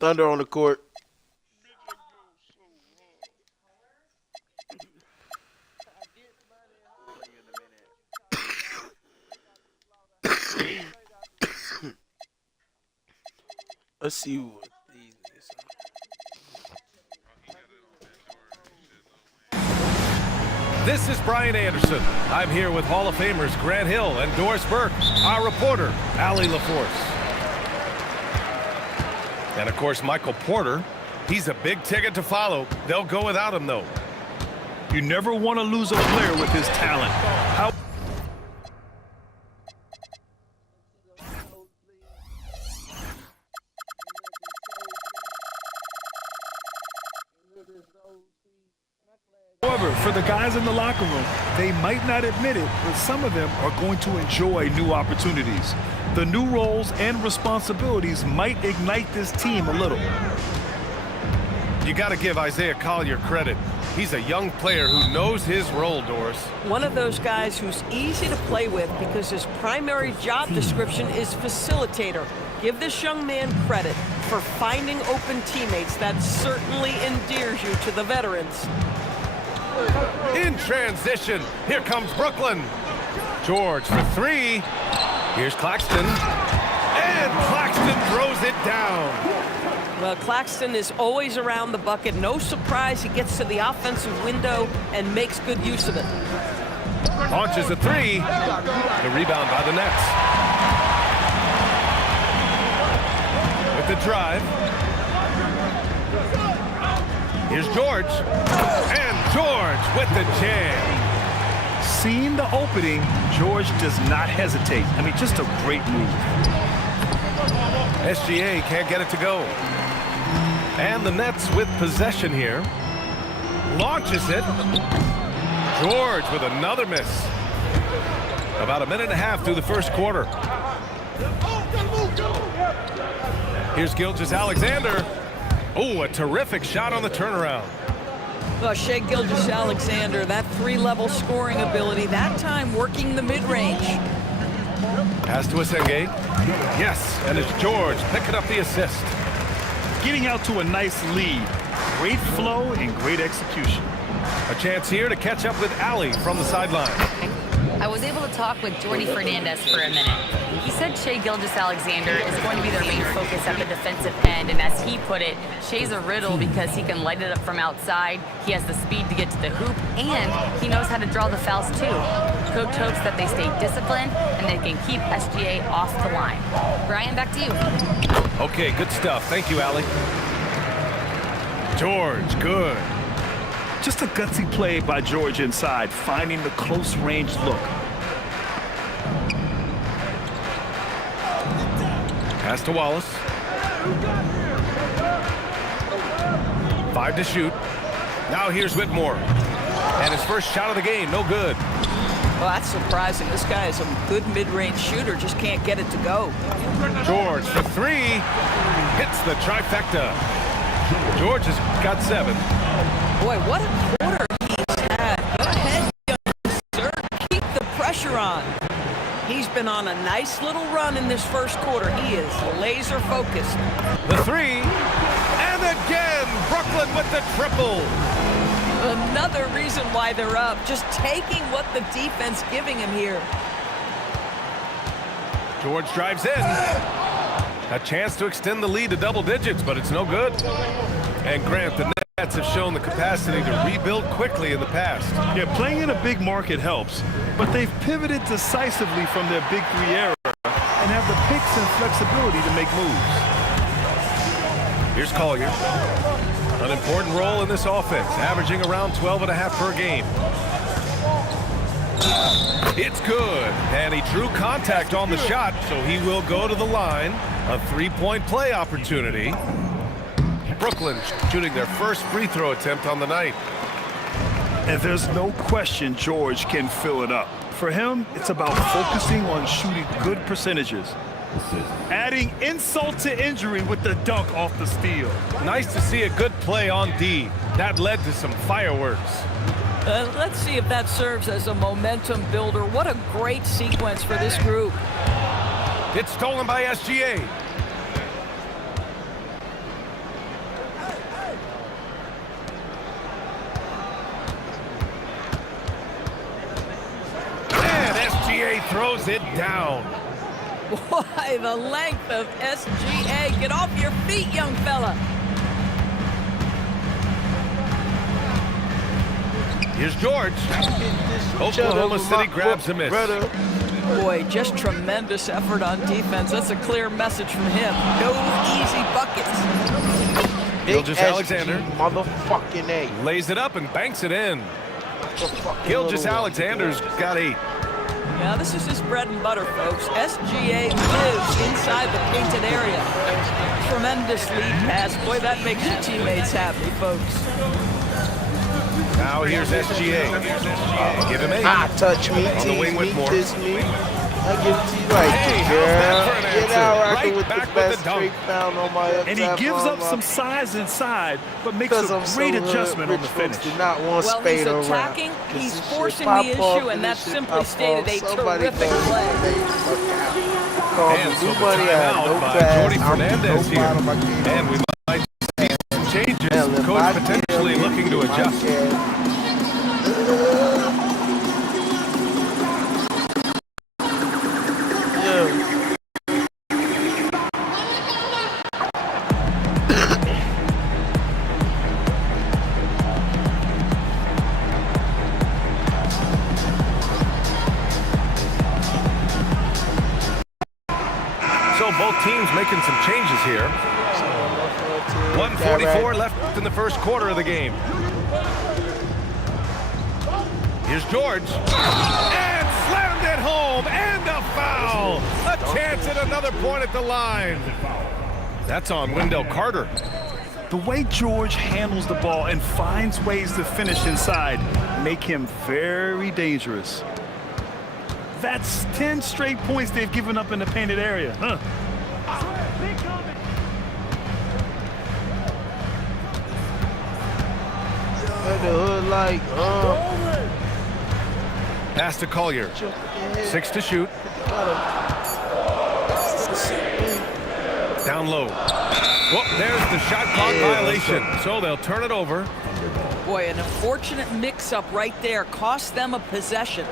Thunder on the court. Let's see what these are. This is Brian Anderson. I'm here with Hall of Famers Grant Hill and Doris Burke, our reporter, Allie LaForce. And of course, Michael Porter. He's a big ticket to follow. They'll go without him, though. You never want to lose a player with his talent. However, for the guys in the locker room, they might not admit it, but some of them are going to enjoy new opportunities. The new roles and responsibilities might ignite this team a little. You got to give Isaiah Collier credit. He's a young player who knows his role, Doris. One of those guys who's easy to play with because his primary job description is facilitator. Give this young man credit for finding open teammates. That certainly endears you to the veterans. In transition, here comes Brooklyn. George for three. Here's Claxton. And Claxton throws it down. Well, Claxton is always around the bucket. No surprise he gets to the offensive window and makes good use of it. Launches a three. The rebound by the Nets. With the drive. Here's George. And George with the jam. Seeing the opening, George does not hesitate. I mean, just a great move. SGA can't get it to go. And the Nets with possession here. Launches it. George with another miss. About a minute and a half through the first quarter. Here's Gilgeous-Alexander. Oh, a terrific shot on the turnaround. Well, Shai Gilgeous-Alexander, that three-level scoring ability, that time working the mid-range. Pass to Asenge. Yes, and it's George picking up the assist. Getting out to a nice lead. Great flow and great execution. A chance here to catch up with Allie from the sideline. I was able to talk with Jordy Fernandez for a minute. He said Shai Gilgeous-Alexander is going to be their main focus at the defensive end, and as he put it, Shai's a riddle because he can light it up from outside, he has the speed to get to the hoop, and he knows how to draw the fouls too. Coach hopes that they stay disciplined and they can keep SGA off the line. Brian, back to you. Okay, good stuff. Thank you, Allie. George, good. Just a gutsy play by George inside, finding the close range look. Pass to Wallace. 5 to shoot. Now here's Whitmore. And his first shot of the game, no good. Well, that's surprising. This guy is a good mid-range shooter, just can't get it to go. George for three. Hits the trifecta. George has got 7. Boy, what a quarter he's had. Go ahead, young sir. Keep the pressure on. He's been on a nice little run in this first quarter. He is laser focused. The three. And again, Brooklyn with the triple. Another reason why they're up. Just taking what the defense giving him here. George drives in. A chance to extend the lead to double digits, but it's no good. And Grant, the Nets have shown the capacity to rebuild quickly in the past. Yeah, playing in a big market helps, but they've pivoted decisively from their big three era and have the picks and flexibility to make moves. Here's Collier. An important role in this offense, averaging around 12.5 per game. It's good, and he drew contact on the shot, so he will go to the line. A three-point play opportunity. Brooklyn shooting their first free throw attempt on the night. And there's no question George can fill it up. For him, it's about focusing on shooting good percentages. Adding insult to injury with the dunk off the steal. Nice to see a good play on D. That led to some fireworks. Let's see if that serves as a momentum builder. What a great sequence for this group. It's stolen by SGA. throws it down. Boy, the length of SGA. Get off your feet, young fella. Here's George. Oklahoma City grabs a miss. Boy, just tremendous effort on defense. That's a clear message from him. No easy buckets. Gilgeous-Alexander motherfucking A. lays it up and banks it in. Gilgeous-Alexander's got 8. Yeah, this is his bread and butter, folks. SGA lives inside the painted area. Tremendous lead pass. Boy, that makes your teammates happy, folks. Now here's SGA. Give him 8. Touch me, On the wing with more. diss me. I give it to you like Hey, this, how's that girl. for an Get answer? out rocking Right with back the with best the dunk. straight found on my And he gives up some size inside, but makes because a I'm so great hood, adjustment on rich the folks finish. do not want Well, Spade he's around. attacking, 'Cause he's this shit forcing pop the off issue, and this that's shit simply pop stated off. a Somebody terrific go play. Call me And so new the money, I have timeout no by class, Jordy I'm Fernandez no here. bottom, I can't- And we might see some changes. Hell, if I Coach potentially tell looking to you, adjust. my cat- Yeah. So both teams making some changes here. 1:44 left in the first quarter of the game. Here's George. And slammed it home. And a foul. A chance at another point at the line. That's on Wendell Carter. The way George handles the ball and finds ways to finish inside make him very dangerous. That's 10 straight points they've given up in the painted area. Huh? At the hood like, Pass to Collier. 6 to shoot. Down low. Whoop, there's the shot clock violation. So they'll turn it over. Boy, an unfortunate mix-up right there. Cost them a possession.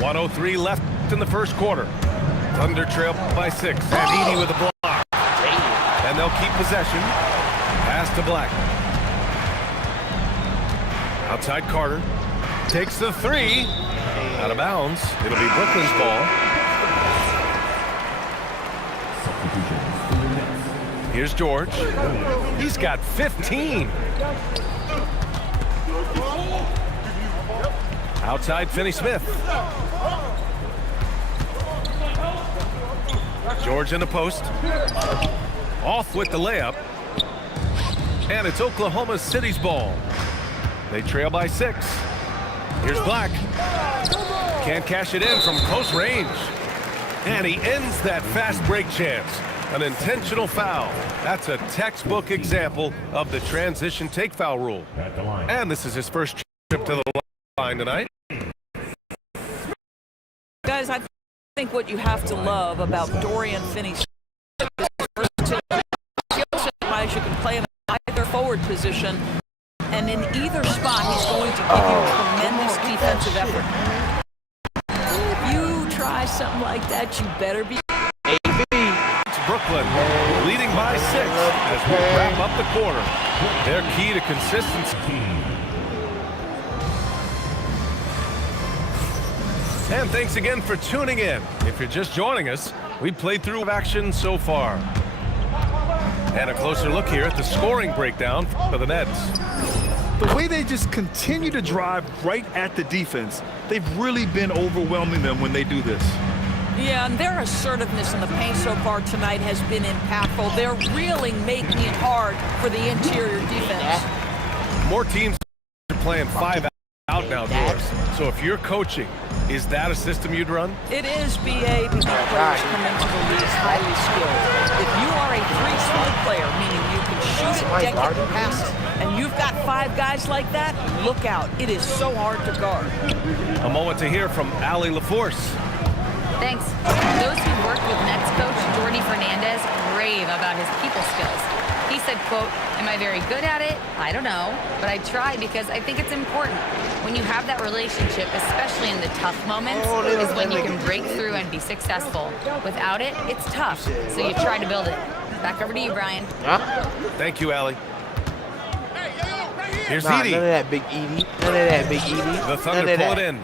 .103 left in the first quarter. Thunder trail by 6. And Edey with a block. And they'll keep possession. Pass to Black. Outside Carter. Takes the 3. Out of bounds. It'll be Brooklyn's ball. Here's George. He's got 15. Outside Finney-Smith. George in the post. Off with the layup. And it's Oklahoma City's ball. They trail by 6. Here's Black. Can't cash it in from close range. And he ends that fast break chance. An intentional foul. That's a textbook example of the transition take foul rule. And this is his first trip to the line tonight. Guys, I think what you have to love about Dorian Finney-Smith is versatility. You can play him in either forward position, and in either spot, he's going to give you tremendous defensive effort. If you try something like that, you better be. It's Brooklyn leading by 6 as we wrap up the quarter. Their key to consistency. And thanks again for tuning in. If you're just joining us, we played through action so far. And a closer look here at the scoring breakdown for the Nets. The way they just continue to drive right at the defense, they've really been overwhelming them when they do this. Yeah, and their assertiveness in the paint so far tonight has been impactful. They're really making it hard for the interior defense. More teams are playing 5 out now, Doris. So if you're coaching, is that a system you'd run? It is, BA, because players come into the league highly skilled. If you are a three-tool player, meaning you can shoot it, deck it, and pass it, and you've got 5 guys like that, look out. It is so hard to guard. A moment to hear from Allie LaForce. Thanks. Those who worked with Nets coach Jordy Fernandez rave about his people skills. He said, quote, "Am I very good at it? I don't know, but I try because I think it's important. When you have that relationship, especially in the tough moments, is when you can break through and be successful. Without it, it's tough, so you try to build it." Back over to you, Brian. Thank you, Allie. Here's Nah, Edie. none of that, Big Edie. None of that, Big Edie. The Thunder pull it in.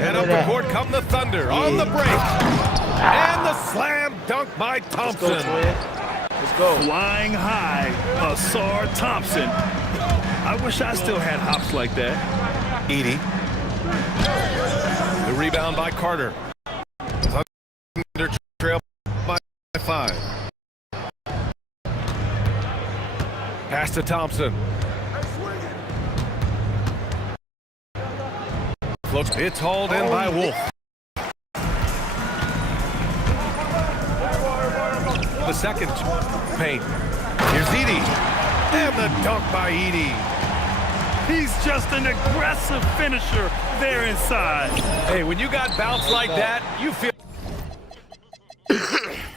And up the court come the Thunder on the break. And the slam dunk by Thompson. Let's go, twin. Let's go. Flying high, Asar Thompson. I wish I still had hops like that. Edie. The rebound by Carter. Thunder trail by 5. Pass to Thompson. Floats. It's hauled in by Wolf. The second paint. Here's Edie. And the dunk by Edie. He's just an aggressive finisher there inside. Hey, when you got bounce like that, you feel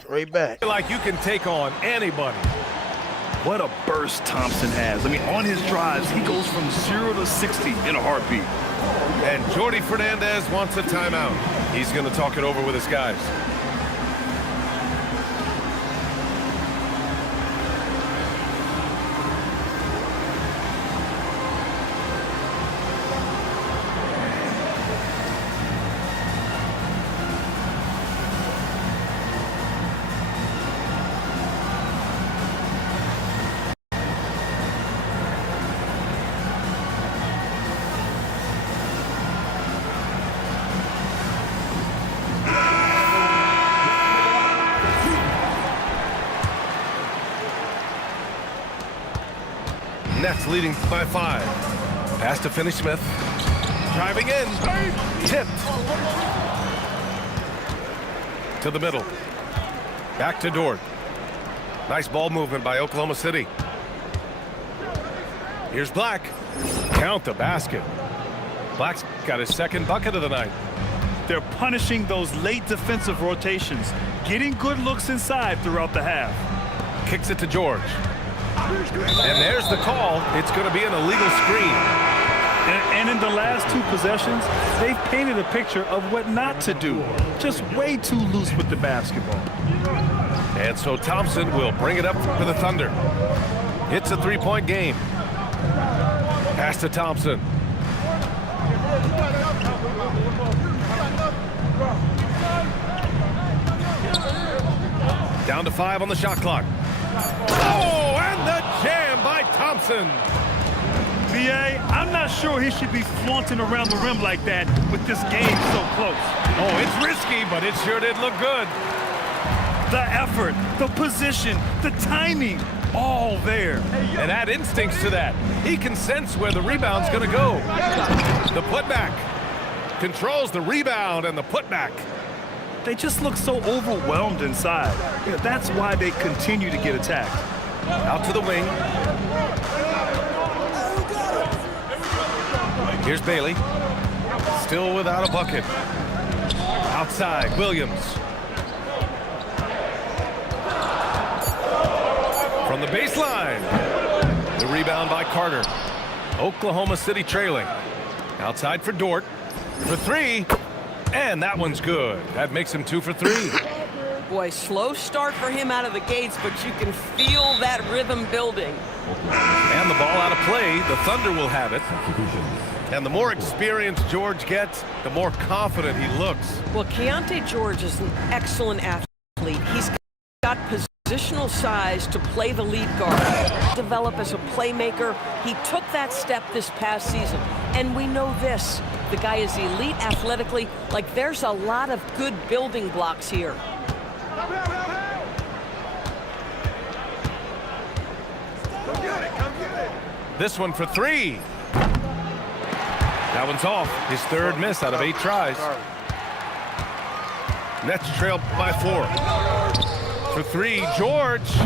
Right back. like you can take on anybody. What a burst Thompson has. I mean, on his drives, he goes from 0 to 60 in a heartbeat. And Jordy Fernandez wants a timeout. He's going to talk it over with his guys. Nets leading by 5. Pass to Finney-Smith. Driving in. Tipped. To the middle. Back to Dort. Nice ball movement by Oklahoma City. Here's Black. Count the basket. Black's got his second bucket of the night. They're punishing those late defensive rotations, getting good looks inside throughout the half. Kicks it to George. And there's the call. It's going to be an illegal screen. And in the last 2 possessions, they've painted a picture of what not to do. Just way too loose with the basketball. And so Thompson will bring it up for the Thunder. It's a 3-point game. Pass to Thompson. Down to 5 on the shot clock. Oh, and the jam by Thompson. B.A., I'm not sure he should be flaunting around the rim like that with this game so close. Oh, it's risky, but it sure did look good. The effort, the position, the timing, all there. And add instincts to that. He can sense where the rebound's going to go. The putback. Controls the rebound and the putback. They just look so overwhelmed inside. You know, that's why they continue to get attacked. Out to the wing. Here's Bailey. Still without a bucket. Outside, Williams. From the baseline. The rebound by Carter. Oklahoma City trailing. Outside for Dort. For 3. And that one's good. That makes him 2 for 3. Boy, slow start for him out of the gates, but you can feel that rhythm building. And the ball out of play. The Thunder will have it. And the more experience George gets, the more confident he looks. Well, Keontae George is an excellent athlete. He's got positional size to play the lead guard, develop as a playmaker. He took that step this past season. And we know this, the guy is elite athletically. Like, there's a lot of good building blocks here. This one for 3. That one's off. His 3rd miss out of 8 tries. Nets trail by 4. For 3, George.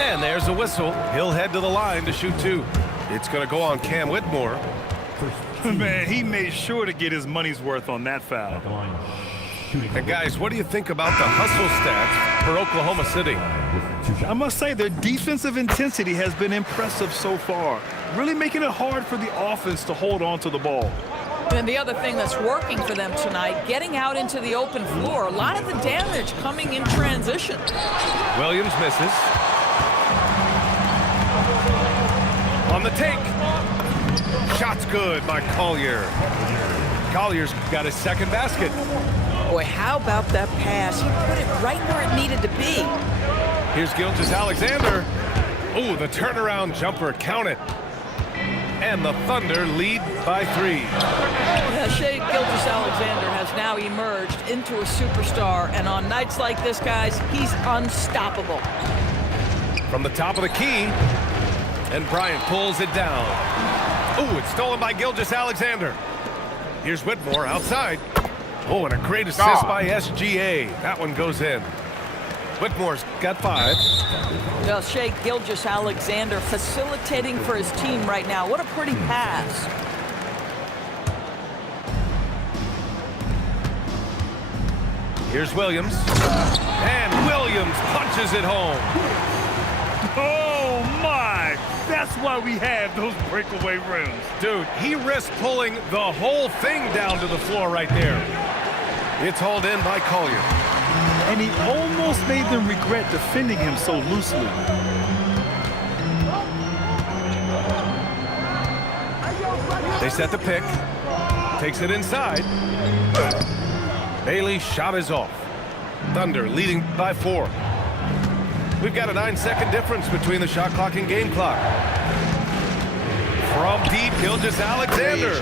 And there's a whistle. He'll head to the line to shoot 2. It's going to go on Cam Whitmore. Man, he made sure to get his money's worth on that foul. And guys, what do you think about the hustle stats for Oklahoma City? I must say their defensive intensity has been impressive so far, really making it hard for the offense to hold on to the ball. And the other thing that's working for them tonight, getting out into the open floor, a lot of the damage coming in transition. Williams misses. On the take. Shot's good by Collier. Collier's got his second basket. Boy, how about that pass? He put it right where it needed to be. Here's Gilgeous-Alexander. Ooh, the turnaround jumper, count it. And the Thunder lead by 3. Shai Gilgeous-Alexander has now emerged into a superstar, and on nights like this, guys, he's unstoppable. From the top of the key, and Bryant pulls it down. Ooh, it's stolen by Gilgeous-Alexander. Here's Whitmore outside. Oh, and a great assist by SGA. That one goes in. Whitmore's got 5. Well, Shai Gilgeous-Alexander facilitating for his team right now. What a pretty pass. Here's Williams. And Williams punches it home. Oh, my! That's why we have those breakaway rims. Dude, he risked pulling the whole thing down to the floor right there. It's hauled in by Collier. And he almost made them regret defending him so loosely. They set the pick. Takes it inside. Bailey's shot is off. Thunder leading by 4. We've got a 9-second difference between the shot clock and game clock. From deep, Gilgeous-Alexander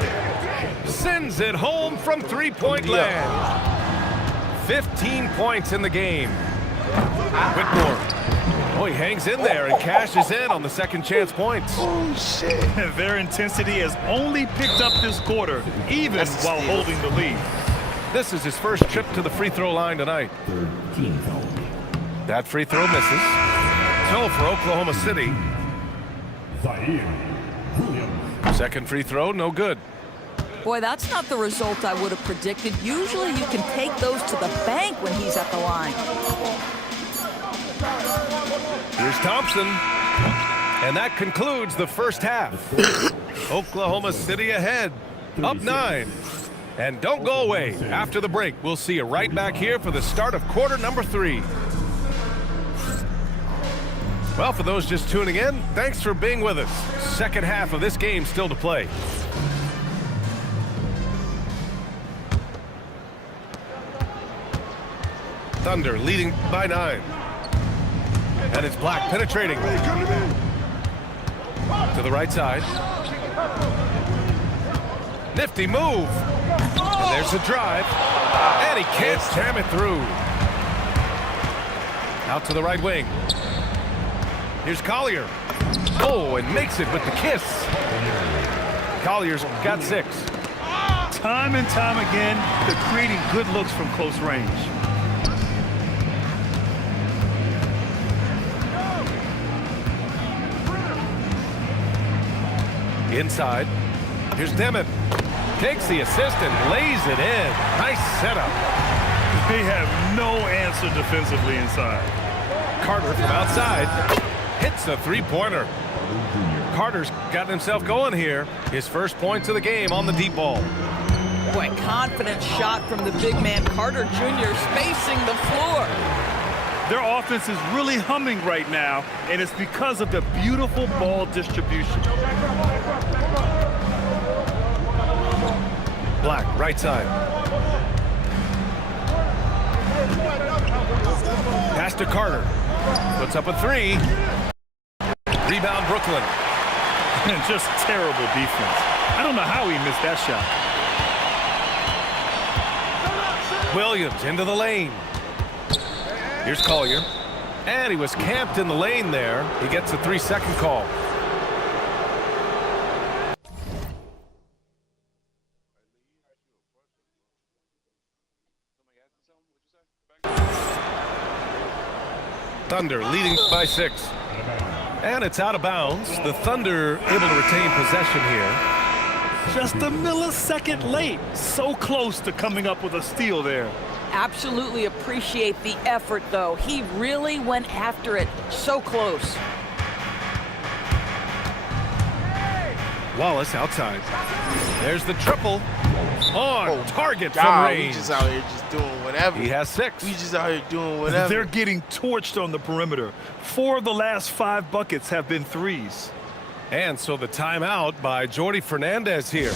sends it home from three-point land. 15 points in the game. Whitmore. Oh, he hangs in there and cashes in on the second chance points. Oh, shit. Their intensity has only picked up this quarter, even while holding the lead. This is his first trip to the free throw line tonight. That free throw misses. So for Oklahoma City. Second free throw, no good. Boy, that's not the result I would have predicted. Usually you can take those to the bank when he's at the line. Here's Thompson. And that concludes the first half. Oklahoma City ahead, up 9. And don't go away. After the break, we'll see you right back here for the start of quarter number 3. Well, for those just tuning in, thanks for being with us. Second half of this game still to play. Thunder leading by 9. And it's Black penetrating. To the right side. Nifty move. And there's the drive. And he can't jam it through. Out to the right wing. Here's Collier. Oh, and makes it with the kiss. Collier's got 6. Time and time again, they're creating good looks from close range. Inside. Here's Demon. Takes the assist and lays it in. Nice setup. They have no answer defensively inside. Carter from outside. Hits a three-pointer. Carter's gotten himself going here. His first points of the game on the deep ball. Boy, confident shot from the big man, Carter Jr. spacing the floor. Their offense is really humming right now, and it's because of the beautiful ball distribution. Black, right side. Pass to Carter. Puts up a 3. Rebound, Brooklyn. And just terrible defense. I don't know how he missed that shot. Williams into the lane. Here's Collier. And he was camped in the lane there. He gets a 3-second call. Thunder leading by 6. And it's out of bounds. The Thunder able to retain possession here. Just a millisecond late. So close to coming up with a steal there. Absolutely appreciate the effort, though. He really went after it. So close. Wallace outside. There's the triple. On target from God, we range. just out here just doing whatever. He has 6. We just out here doing whatever. They're getting torched on the perimeter. 4 of the last 5 buckets have been threes. And so the timeout by Jordi Fernandez here.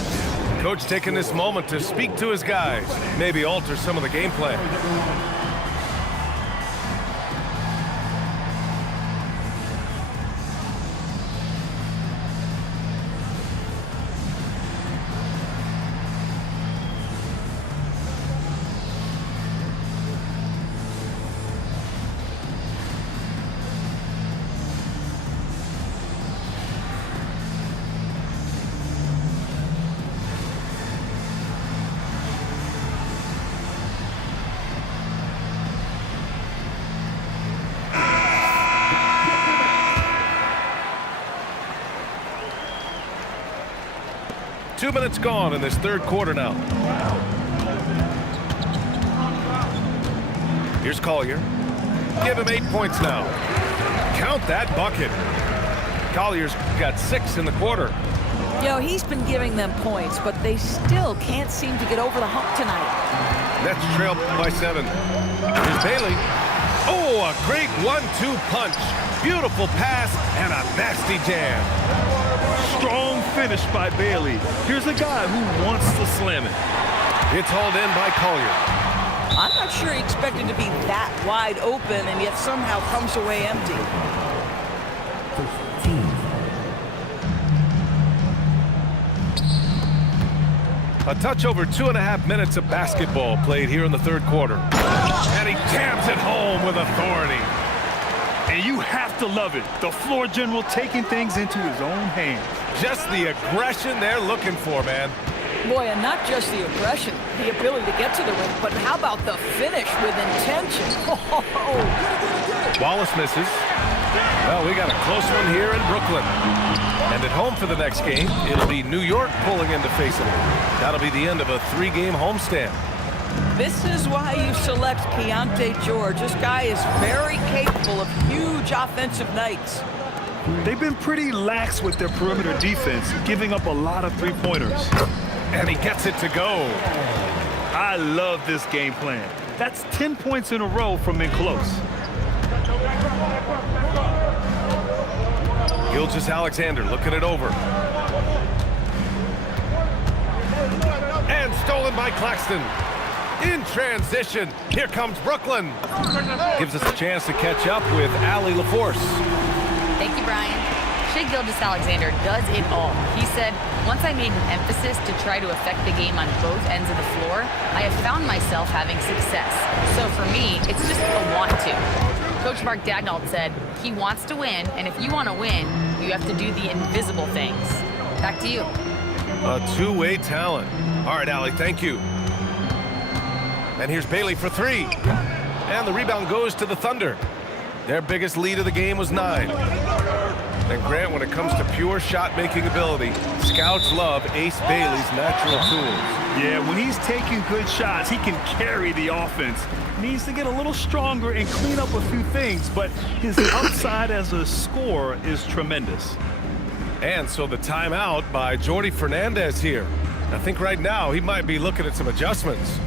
Coach taking this moment to speak to his guys, maybe alter some of the game plan. Two minutes gone in this third quarter now. Here's Collier. Give him 8 points now. Count that bucket. Collier's got 6 in the quarter. You know, he's been giving them points, but they still can't seem to get over the hump tonight. Nets trail by 7. Here's Bailey. Oh, a great 1-2 punch. Beautiful pass and a nasty jam. Strong finish by Bailey. Here's a guy who wants to slam it. It's hauled in by Collier. I'm not sure he expected to be that wide open and yet somehow comes away empty. A touch over 2.5 minutes of basketball played here in the third quarter. And he jams it home with authority. And you have to love it. The floor general taking things into his own hands. Just the aggression they're looking for, man. Boy, and not just the aggression, the ability to get to the rim, but how about the finish with intention? Wallace misses. Well, we got a close one here in Brooklyn. And at home for the next game, it'll be New York pulling in to face them. That'll be the end of a 3-game homestand. This is why you select Keontae George. This guy is very capable of huge offensive nights. They've been pretty lax with their perimeter defense, giving up a lot of three-pointers. And he gets it to go. I love this game plan. That's 10 points in a row from in close. Gilgeous-Alexander looking it over. And stolen by Claxton. In transition, here comes Brooklyn. Gives us a chance to catch up with Allie LaForce. Thank you, Brian. Shai Gilgeous-Alexander does it all. He said, once I made an emphasis to try to affect the game on both ends of the floor, I have found myself having success. So for me, it's just a want to. Coach Mark Dagnall said, he wants to win, and if you want to win, you have to do the invisible things. Back to you. A two-way talent. All right, Allie, thank you. And here's Bailey for 3. And the rebound goes to the Thunder. Their biggest lead of the game was 9. And Grant, when it comes to pure shot-making ability, scouts love Ace Bailey's natural tools. Yeah, when he's taking good shots, he can carry the offense. Needs to get a little stronger and clean up a few things, but his upside as a scorer is tremendous. And so the timeout by Jordi Fernandez here. I think right now he might be looking at some adjustments.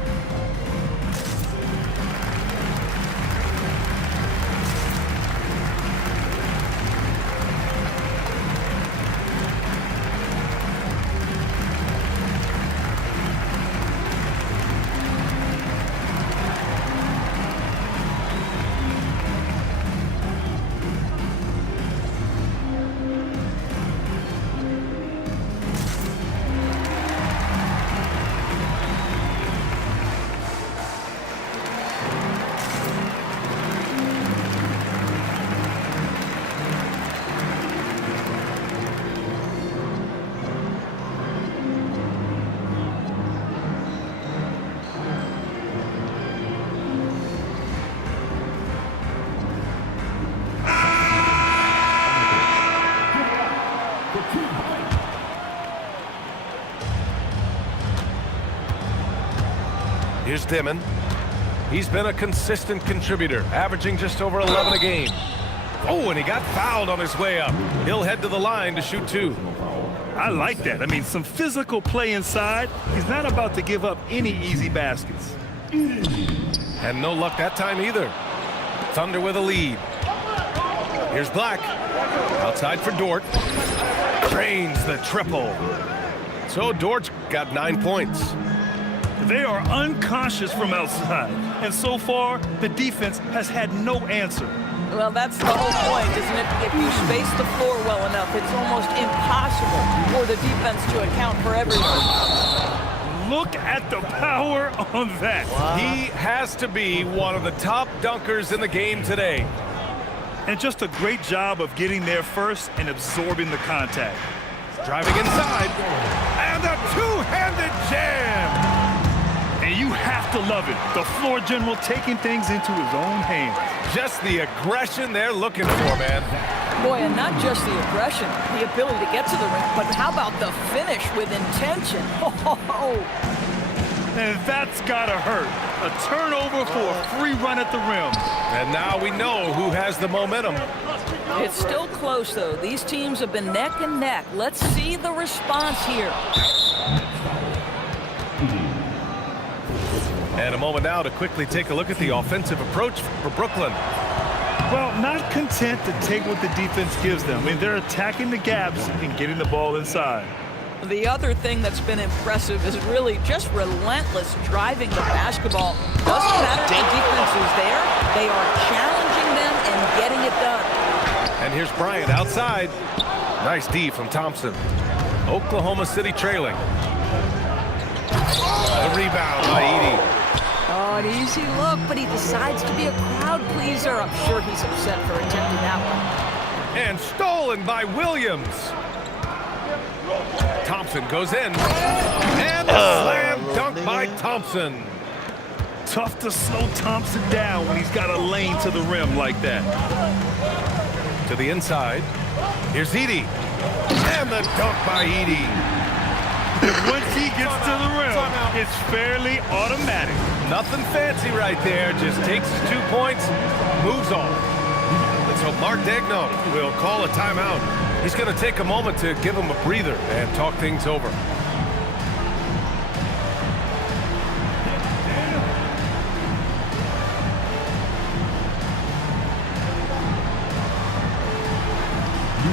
Here's Dimon. He's been a consistent contributor, averaging just over 11 a game. Oh, and he got fouled on his way up. He'll head to the line to shoot 2. I like that. I mean, some physical play inside. He's not about to give up any easy baskets. And no luck that time either. Thunder with a lead. Here's Black. Outside for Dort. Drains the triple. So Dort's got 9 points. They are unconscious from outside. And so far, the defense has had no answer. Well, that's the whole point, isn't it? If you space the floor well enough, it's almost impossible for the defense to account for everything. Look at the power on that. He has to be one of the top dunkers in the game today. And just a great job of getting there first and absorbing the contact. Driving inside. And a two-handed jam. And you have to love it. The floor general taking things into his own hands. Just the aggression they're looking for, man. Boy, and not just the aggression, the ability to get to the rim, but how about the finish with intention? Oh. And that's gotta hurt. A turnover for a free run at the rim. And now we know who has the momentum. It's still close, though. These teams have been neck and neck. Let's see the response here. And a moment now to quickly take a look at the offensive approach for Brooklyn. Well, not content to take what the defense gives them. I mean, they're attacking the gaps and getting the ball inside. The other thing that's been impressive is really just relentless driving the basketball. Doesn't matter if the defense is there, they are challenging them and getting it done. And here's Bryant outside. Nice D from Thompson. Oklahoma City trailing. A rebound by Edey. Oh, an easy look, but he decides to be a crowd pleaser. I'm sure he's upset for attempting that one. And stolen by Williams. Thompson goes in. And a slam dunk by Thompson. Tough to slow Thompson down when he's got a lane to the rim like that. To the inside. Here's Edey. And the dunk by Edey. Once he gets to the rim, it's fairly automatic. Nothing fancy right there. Just takes his 2 points, moves on. And so Mark Daigneault will call a timeout. He's going to take a moment to give him a breather and talk things over. You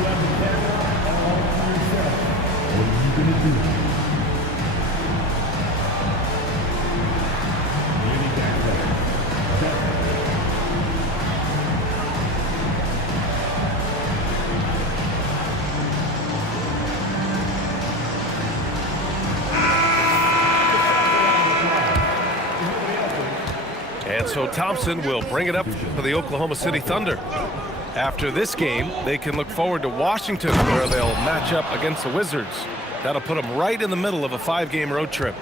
have the camera all to yourself. What are you going to do? And so Thompson will bring it up for the Oklahoma City Thunder. After this game, they can look forward to Washington, where they'll match up against the Wizards. That'll put them right in the middle of a 5-game road trip.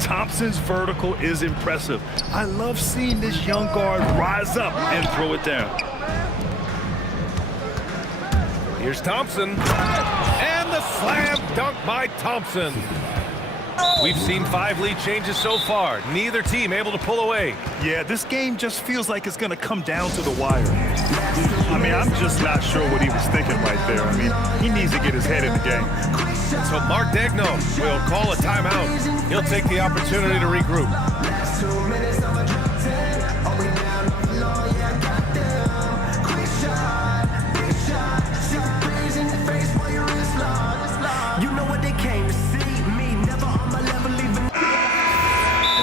Thompson's vertical is impressive. I love seeing this young guard rise up and throw it down. Here's Thompson. And the slam dunk by Thompson. We've seen 5 lead changes so far. Neither team able to pull away. Yeah, this game just feels like it's going to come down to the wire. I mean, I'm just not sure what he was thinking right there. I mean, he needs to get his head in the game. So Mark Daigneault will call a timeout. He'll take the opportunity to regroup.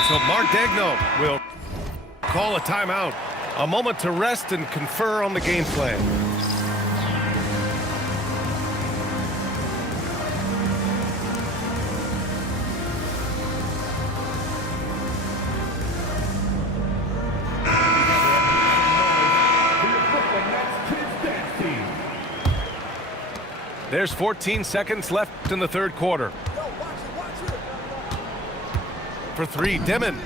So Mark Daigneault will call a timeout. A moment to rest and confer on the game plan. There's 14 seconds left in the third quarter. For 3, Demon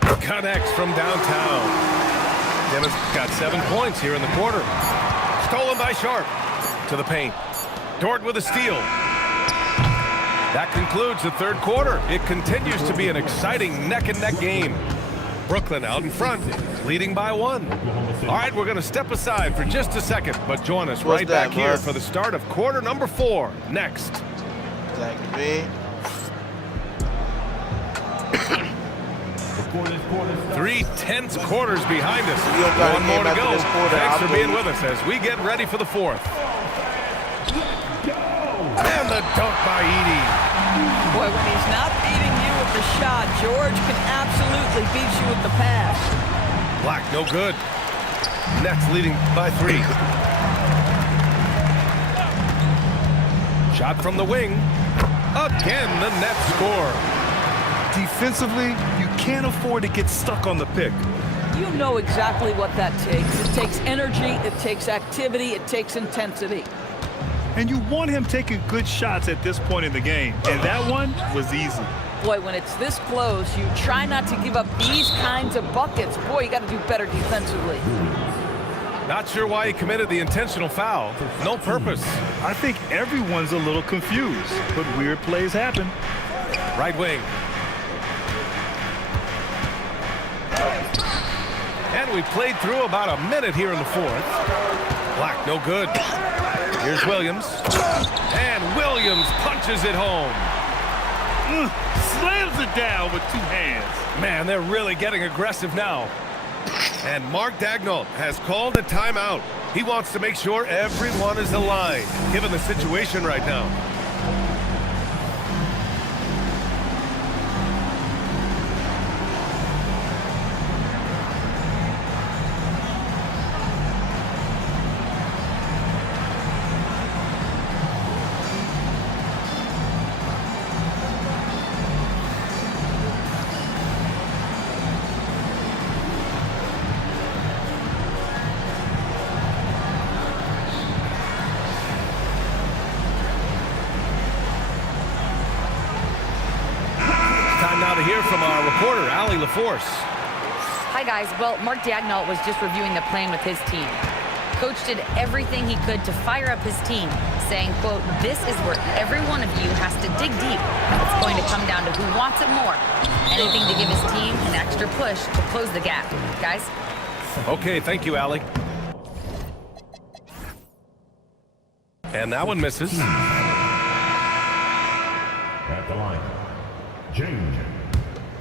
connects from downtown. Demon's got 7 points here in the quarter. Stolen by Sharp to the paint. Dort with a steal. That concludes the third quarter. It continues to be an exciting neck-and-neck game. Brooklyn out in front, leading by 1. All right, we're going to step aside for just a second, but join us What's right that, back here man? for the start of quarter number 4 next. Exactly, man. 3 tense quarters behind us. We don't got a One more game to after go. this quarter, Thanks I for being believe. with us as we get ready for the 4th. And the dunk by Edey. Boy, when he's not beating you with the shot, George can absolutely beat you with the pass. Black, no good. Nets leading by 3. Shot from the wing. Again, the Nets score. Defensively, you can't afford to get stuck on the pick. You know exactly what that takes. It takes energy, it takes activity, it takes intensity. And you want him taking good shots at this point in the game. And that one was easy. Boy, when it's this close, you try not to give up these kinds of buckets. Boy, you got to do better defensively. Not sure why he committed the intentional foul. No purpose. I think everyone's a little confused, but weird plays happen. Right wing. And we played through about a minute here in the 4th. Black, no good. Here's Williams. And Williams punches it home. Slams it down with 2 hands. Man, they're really getting aggressive now. And Mark Daigneault has called a timeout. He wants to make sure everyone is aligned, given the situation right now. Now to hear from our reporter, Allie LaForce. Hi, guys. Well, Mark Daigneault was just reviewing the plan with his team. Coach did everything he could to fire up his team, saying, quote, "This is where every one of you has to dig deep. It's going to come down to who wants it more. Anything to give his team an extra push to close the gap. Guys?" Okay, thank you, Allie. And that one misses. At the line. James.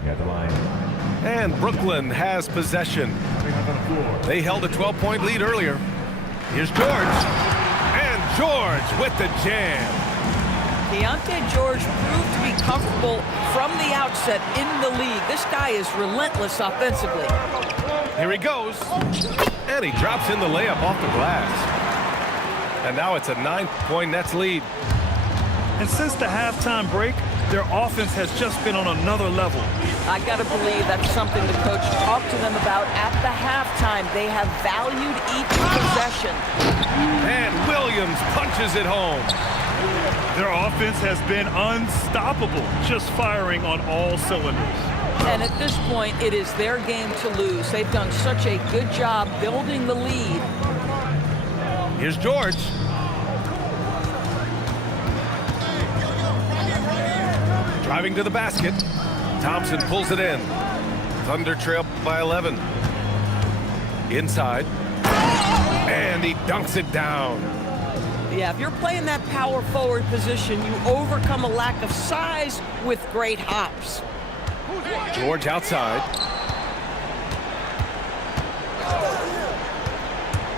At the line. And Brooklyn has possession. They held a 12-point lead earlier. Here's George. And George with the jam. Deontay George proved to be comfortable from the outset in the league. This guy is relentless offensively. Here he goes. And he drops in the layup off the glass. And now it's a 9-point Nets lead. And since the halftime break, their offense has just been on another level. I got to believe that's something the coach talked to them about at the halftime. They have valued each possession. And Williams punches it home. Their offense has been unstoppable, just firing on all cylinders. And at this point, it is their game to lose. They've done such a good job building the lead. Here's George. Driving to the basket. Thompson pulls it in. Thunder trail by 11. Inside. And he dunks it down. Yeah, if you're playing that power forward position, you overcome a lack of size with great hops. George outside.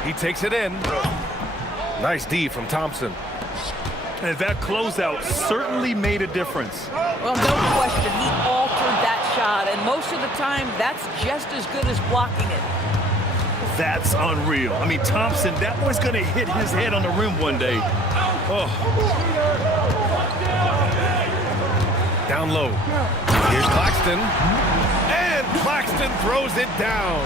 He takes it in. Nice D from Thompson. And that closeout certainly made a difference. Well, no question, he altered that shot, and most of the time, that's just as good as blocking it. That's unreal. I mean, Thompson, that boy's going to hit his head on the rim one day. Oh. Down low. Here's Claxton. And Claxton throws it down.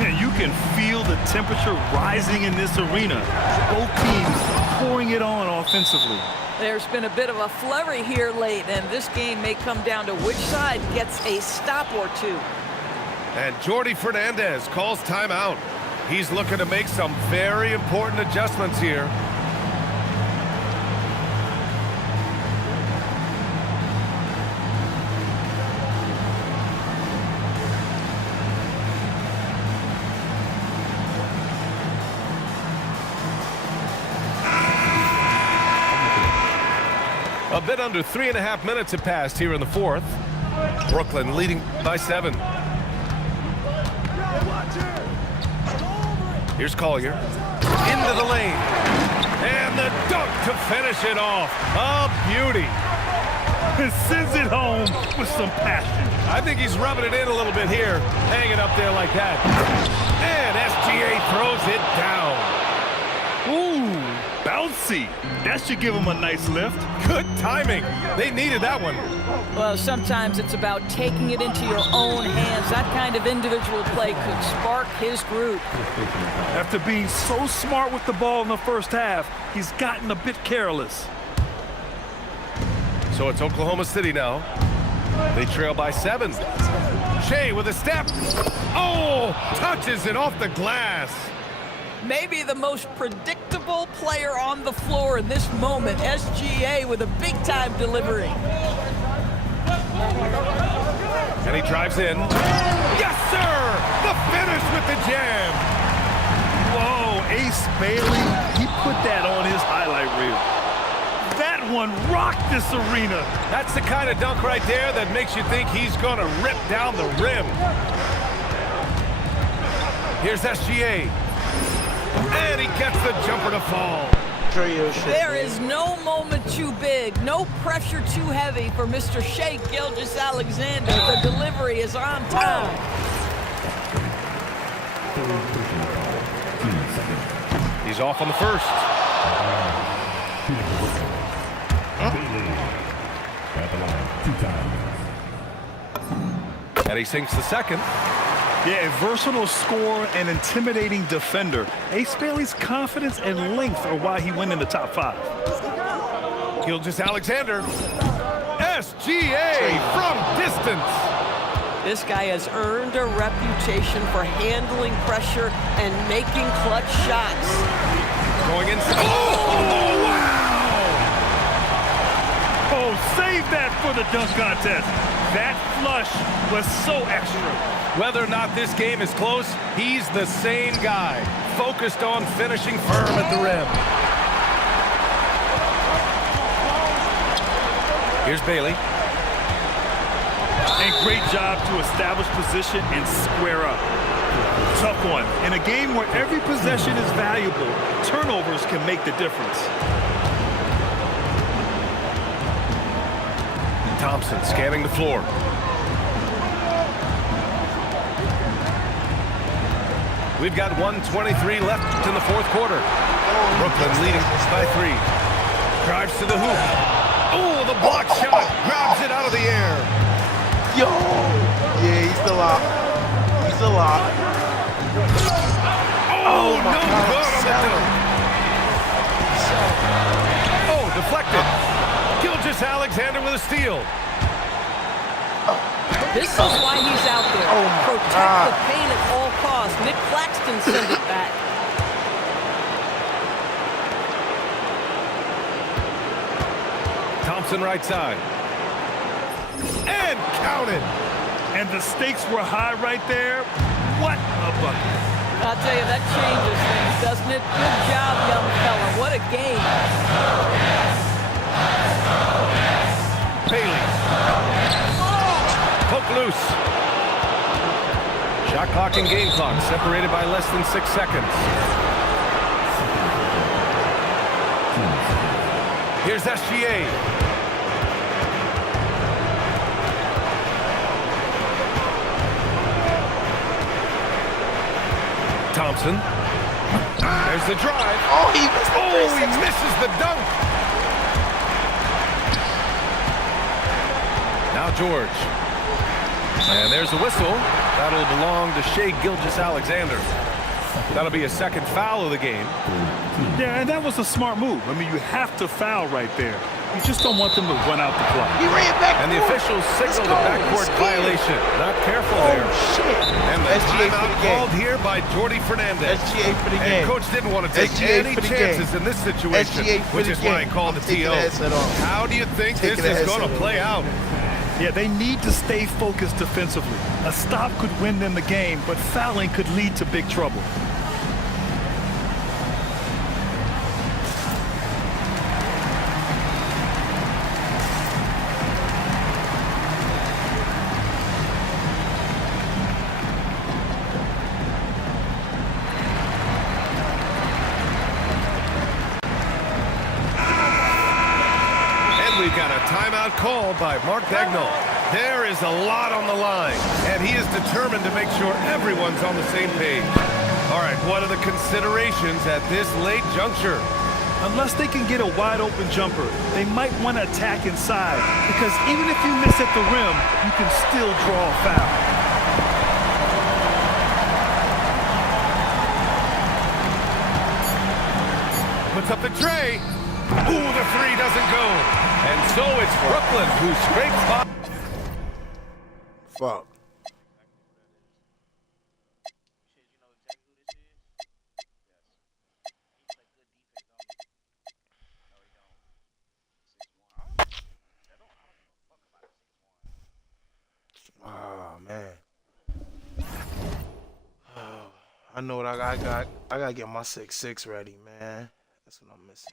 And you can feel the temperature rising in this arena. Both teams pouring it on offensively. There's been a bit of a flurry here late, and this game may come down to which side gets a stop or two. And Jordi Fernandez calls timeout. He's looking to make some very important adjustments here. A bit under 3.5 minutes have passed here in the fourth. Brooklyn leading by 7. Here's Collier. Into the lane. And the dunk to finish it off. A beauty. And sends it home with some passion. I think he's rubbing it in a little bit here. Hang it up there like that. And SGA throws it down. Ooh, bouncy. That should give him a nice lift. Good timing. They needed that one. Well, sometimes it's about taking it into your own hands. That kind of individual play could spark his group. After being so smart with the ball in the first half, he's gotten a bit careless. So it's Oklahoma City now. They trail by 7. Shea with a step. Oh, touches it off the glass. Maybe the most predictable player on the floor in this moment, SGA with a big-time delivery. And he drives in. Yes, sir! The finish with the jam. Whoa, Ace Bailey, he put that on his highlight reel. That one rocked this arena. That's the kind of dunk right there that makes you think he's going to rip down the rim. Here's SGA. And he gets the jumper to fall. There is no moment too big, no pressure too heavy for Mr. Shea Gilgeous-Alexander. The delivery is on time. He's off on the first. At the line, 2 times. And he sinks the second. Yeah, a versatile scorer and intimidating defender. Ace Bailey's confidence and length are why he went in the top 5. Gilgeous-Alexander. SGA from distance. This guy has earned a reputation for handling pressure and making clutch shots. Going inside. Oh, wow! Oh, save that for the dunk contest. That flush was so extra. Whether or not this game is close, he's the same guy, focused on finishing firm at the rim. Here's Bailey. And great job to establish position and square up. Tough one. In a game where every possession is valuable, turnovers can make the difference. Thompson scanning the floor. We've got 1:23 left in the fourth quarter. Brooklyn leading by 3. Drives to the hoop. Oh, the block shot. Grabs it out of the air. Yo! Yeah, he's the lock. He's the lock. Oh, my no God, good on the dunk. Oh, deflected. Gilgeous-Alexander with a steal. This is why he's out there. Oh, my Protect God. the paint at all costs. Nick Claxton sent it back. Thompson right side. And counted. And the stakes were high right there. What a bucket. I'll tell you, that changes things, doesn't it? Good job, young fella. What a game. Bailey. Poke loose. Shot clock and game clock separated by less than 6 seconds. Here's SGA. Thompson. There's the drive. Oh, he missed the Oh, he 360. misses the dunk. Now George. And there's a whistle. That'll belong to Shea Gilgeous-Alexander. That'll be a second foul of the game. Yeah, and that was a smart move. I mean, you have to foul right there. You just don't want them to run out the clock. He ran back. And the officials signaled a backcourt violation. Not careful Oh, there. shit. And the SGA for timeout the game. called here by Jordy Fernandez. SGA for the And game. coach didn't want to take SGA any for the chances game. in this situation, SGA for which the is why he game. called I'm the taking TO. the headset off. How do you think this Taking the is going to headset play out? Yeah, they need to stay focused defensively. A stop could win them the game, but fouling could lead to big trouble. And we've got a timeout called by Mark Dagnall. There is a lot on the line, and he is determined to make sure everyone's on the same page. All right, what are the considerations at this late juncture? Unless they can get a wide open jumper, they might want to attack inside, because even if you miss at the rim, you can still draw a foul. Puts up the tray. Ooh, the three doesn't go. And so it's Brooklyn who scrapes by. Fuck. Oh man. I know what I got. I gotta get my 6'6" ready, man. That's what I'm missing.